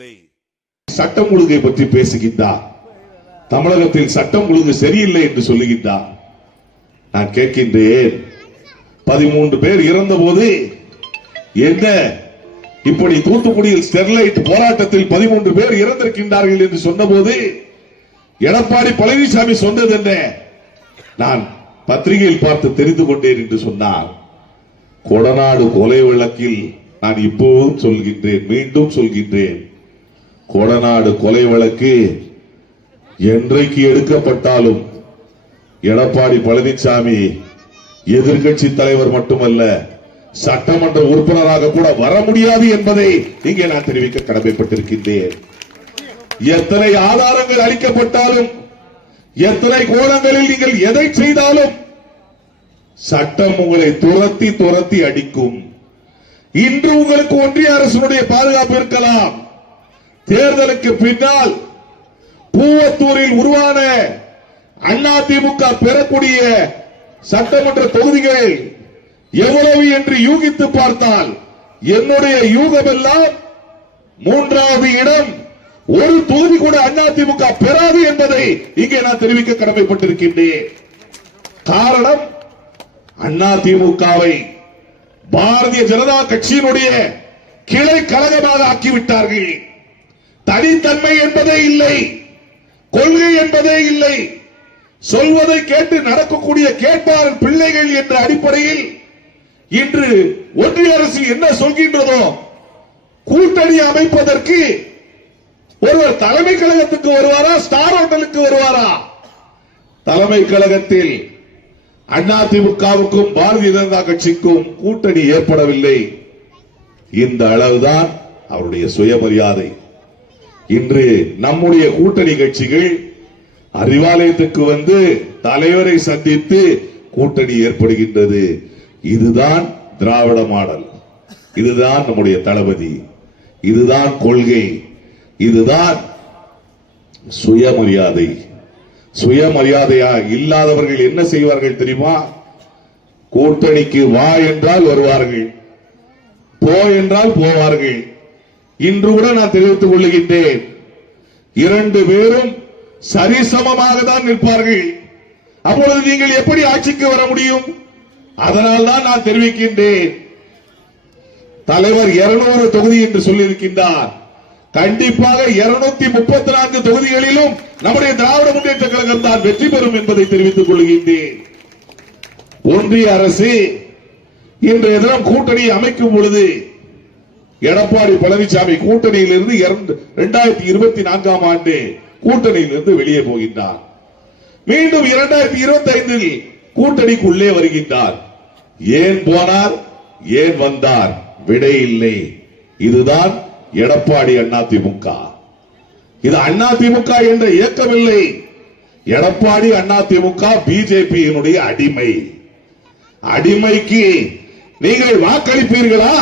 இல்லை. சட்டம் ஒழுங்கை பற்றி பேசுகின்றார். தமிழகத்தில் சட்டம் ஒழுங்கு சரியில்லை என்று சொல்லுகின்றார். நான் கேட்கின்றேன், 13 பேர் இறந்த போது என்ன இப்படி தூத்துக்குடியில் ஸ்டெர்லைட் போராட்டத்தில் 13 பேர் இறந்திருக்கின்றார்கள் என்று சொன்னபோது எடப்பாடி பழனிசாமி சொன்னது என்ன? நான் பத்திரிகையில் பார்த்து தெரிந்து கொண்டேன் என்று சொன்னார். கொடநாடு கொலை வழக்கில் நான் இப்போதும் சொல்கின்றேன், மீண்டும் சொல்கின்றேன், கொடநாடு கொலை வழக்கு என்றைக்கு எடுக்கப்பட்டாலும் எடப்பாடி பழனிசாமி எதிர்கட்சி தலைவர் மட்டுமல்ல, சட்டமன்ற உறுப்பினராக கூட வர முடியாது என்பதை இங்கே நான் தெரிவிக்க கடமைப்பட்டிருக்கின்றேன். எத்தனை ஆதாரங்கள் அளிக்கப்பட்டாலும், எத்தனை கோணங்களில் நீங்கள் எதை செய்தாலும் சட்டம் உங்களை துரத்தி துரத்தி அடிக்கும். இன்று உங்களுக்கு ஒன்றிய அரசுடைய பாதுகாப்பு இருக்கலாம். தேர்தலுக்கு பின்னால் பூவத்தூரில் உருவான அதிமுக பெறக்கூடிய சட்டமன்ற தொகுதிகள் எவ்வளவு என்று யூகித்து பார்த்தால் என்னுடைய யூகமெல்லாம் 3வது இடம், ஒரு தொகுதி கூட அதிமுக பெறாது என்பதை இங்கே நான் தெரிவிக்க கடமைப்பட்டிருக்கின்றேன். காரணம், அதிமுகவை பாரதிய ஜனதா கட்சியினுடைய கிளை கழகமாக ஆக்கிவிட்டார்கள். தனித்தன்மை என்பதே இல்லை, கொள்கை என்பதே இல்லை, சொல்வதை கேட்டு நடக்கக்கூடிய கேட்பார் பிள்ளைகள் என்ற அடிப்படையில் இன்று ஒன்றிய அரசு என்ன சொல்கின்றதோ, கூட்டணி அமைப்பதற்கு ஒருவர் தலைமை கழகத்துக்கு வருவாரா, ஸ்டார் ஹோட்டலுக்கு வருவாரா? தலைமை கழகத்தில் அதிமுகவுக்கும் பாரதிய ஜனதா கட்சிக்கும் கூட்டணி ஏற்படவில்லை. இந்த அளவுதான் அவருடைய சுயமரியாதை. இன்று நம்முடைய கூட்டணி கட்சிகள் அறிவாலயத்துக்கு வந்து தலைவரை சந்தித்து கூட்டணி ஏற்படுகின்றது. இதுதான் திராவிட மாடல், இதுதான் நம்முடைய தளபதி, இதுதான் கொள்கை, இதுதான் சுயமரியாதை. சுயமரியாதையா இல்லாதவர்கள் என்ன செய்வார்கள் தெரியுமா? கூட்டணிக்கு வா என்றால் வருவார்கள், போ என்றால் போவார்கள். இன்று கூட நான் தெரிவித்துக் கொள்ளுகின்றேன், 2 பேரும் சரிசமமாக தான் நிற்பார்கள். அப்பொழுது நீங்கள் எப்படி ஆட்சிக்கு வர முடியும்? அதனால் தான் நான் தெரிவிக்கின்றேன், தலைவர் 200 தொகுதி என்று சொல்லியிருக்கின்றார். கண்டிப்பாக 234 தொகுதிகளிலும் நம்முடைய திராவிட முன்னேற்ற கழகம் தான் வெற்றி பெறும் என்பதை தெரிவித்துக் கொள்கின்றேன். ஒன்றிய அரசு இன்றைய தினம் கூட்டணி அமைக்கும் பொழுது எடப்பாடி பழனிசாமி கூட்டணியிலிருந்து 2024ஆம் ஆண்டு கூட்டணியிலிருந்து வெளியே போகின்றார். மீண்டும் 2025இல் கூட்டணிக்கு உள்ளே வருகின்றார். ஏன் போனார், ஏன் வந்தார்? விடை இல்லை. இதுதான் எடப்பாடி அதிமுக. இது அதிமுக என்ற இயக்கமில்லை. எடப்பாடி அதிமுக பிஜேபியினுடைய அடிமை. அடிமைக்கு நீங்கள் வாக்களிப்பீர்களா?